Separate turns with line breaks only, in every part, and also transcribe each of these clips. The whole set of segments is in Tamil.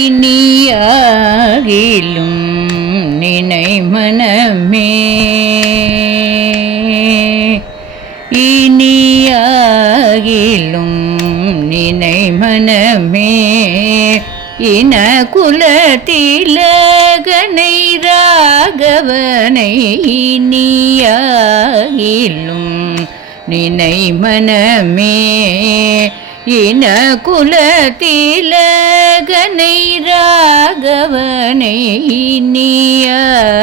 இனியாகிலும் நினை மனமே. இனியாகிலும் நினை மனமே. இன குலத்திலகனை ராகவனை இனியாகிலும் நினை மனமே. இன குலத்திலகனை ராகவனை நீயாகிலும்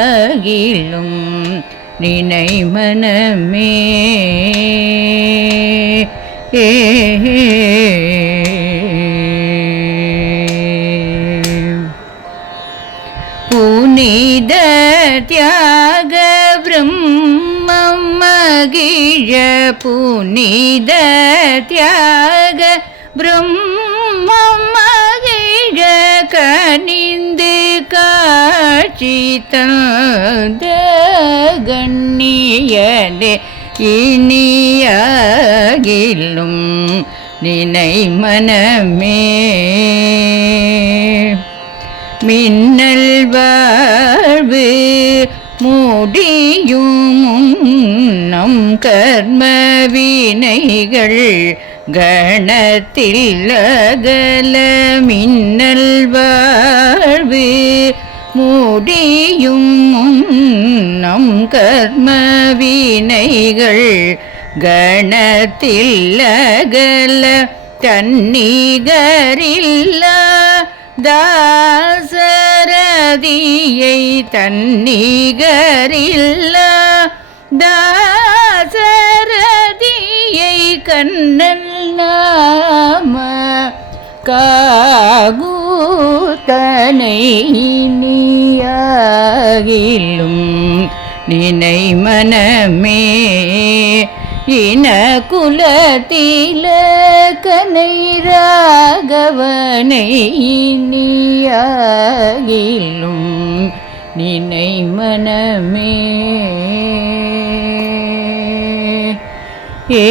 நினை மனமே ஏ. புனித தியாக பிரம்மம் மகிழ புனித தியாக பிரம்மம் மகிழ கனிந்து காட்சி தந்த கண்ணியலே இனியாகிலும் நினை மனமே மின்னல் வாழ்வு மூடியும் நம் கர்ம வினைகள் கணத்தில் அகல மின்னல் வாழ்வு முடியும் நம் கர்ம வினைகள் கணத்தில் அகல தன்னிகரில்லா தாசரதியை தன்னிகரில்லா தாசரதியை கண்ணன் நாம காகூத்தனை நீயாகிலும் நினை மனமே இன குலத்தில கனை ராகவனை நீயாகிலும் நினை மனமே. ஏ